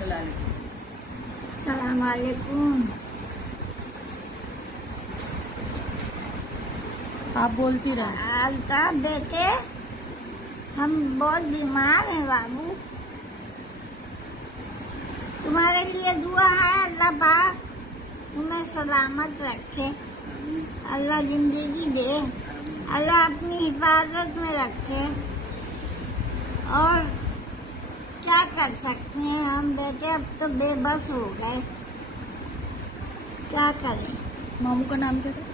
सलाम वालेकुम। आप बोलती रहे। अल्ताफ बेटे, हम बहुत बीमार हैं बाबू, तुम्हारे लिए दुआ है। अल्लाह पाक तुम्हें सलामत रखे, अल्लाह जिंदगी दे, अल्लाह अपनी हिफाजत में रखे। और क्या कर सकते हैं हम बेटे, अब तो बेबस हो गए, क्या करें। मामू का नाम क्या था?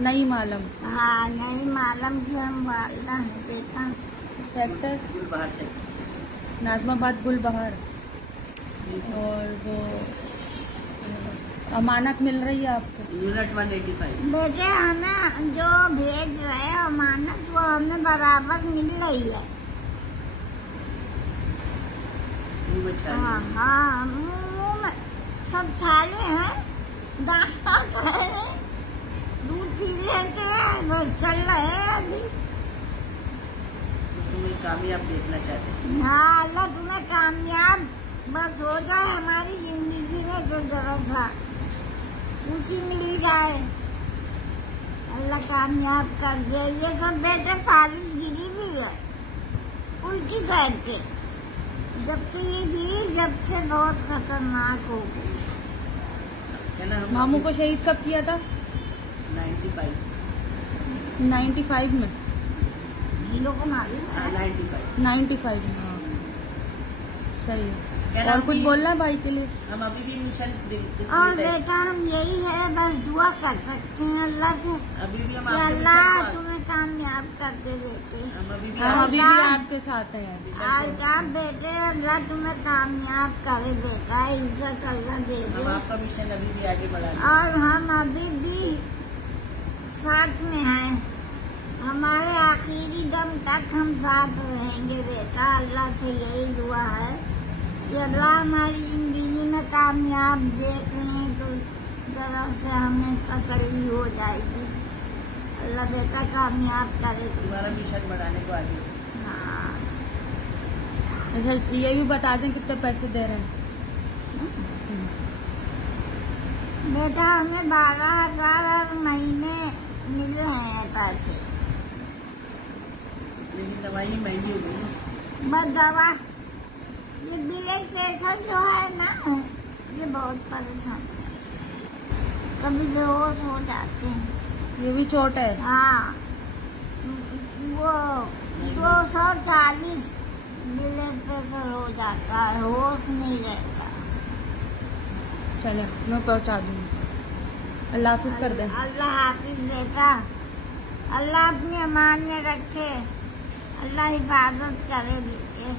नहीं मालूम। हाँ, नहीं मालूम की हम वालदा हैं बेटा। सेक्टर नाजमाबाद गुलबहार। और वो अमानत मिल रही है आपको? यूनिट 185। बेटे हमें जो भेज रहे हैं अमानत, वो हमें बराबर मिल रही है। हाँ हाँ, मुँह में सब छाले हैं, दांत हैं, दूध पी लेते हैं, बस चल रहे हैं अभी। तुम्हें कामयाब देखना चाहते हैं। हाँ, अल्लाह तुम्हें कामयाब बस हो जाए हमारी जिंदगी में, तो जरा सा खुशी मिल जाए, अल्लाह कामयाब कर दे। ये सब बेटे फालिश गिरी भी है उल्टी साइड पे, जब से ये गिरी जब से बहुत खतरनाक हो गई। मामू को शहीद कब किया था? 95 में। लोगों को मालूम है 95 में। हाँ सही है। और कुछ बोलना है भाई के लिए? हम अभी भी मिशन और बेटा हम यही है, बस दुआ कर सकते हैं अल्लाह से, अभी भी हम अल्लाह तुम्हें कामयाब कर दे बेटे। हम अभी भी आपके साथ हैं। आप बेटे अल्लाह तुम्हें कामयाब करे बेटा, इज्जत अल्लाह दे दे। आपका मिशन अभी भी आगे बढ़ा, और हम अभी भी साथ में हैं, हमारे आखिरी दम तक हम साथ रहेंगे बेटा। अल्लाह से यही दुआ है कि अल्लाह हमारी जिंदगी में कामयाब देख रहे हैं तो जरा से हमें तसल्ली हो जाएगी। अल्लाह बेटा कामयाब करे तुम्हारा मिशन बढ़ाने को आगे। हाँ। अच्छा ये भी बता दें कितने पैसे दे रहे हैं? बेटा हमें 12,000 हर महीने मिल रहे हैं पैसे। लेकिन दवाई महंगी हो गई। बस दवा, ये ब्लड प्रेशर जो है ना, ये बहुत परेशान, कभी बेहोश हो जाते हैं। ये भी छोटा है। हाँ, वो 240 ब्लड प्रेशर हो जाता है, होश नहीं रहता। चले मैं पहुंचा दूंगी। अल्लाह हाफिज कर दे। अल्लाह हाफिज बेटा, अल्लाह अपनी अमान में रखे, अल्लाह हिफाजत करे बेटे।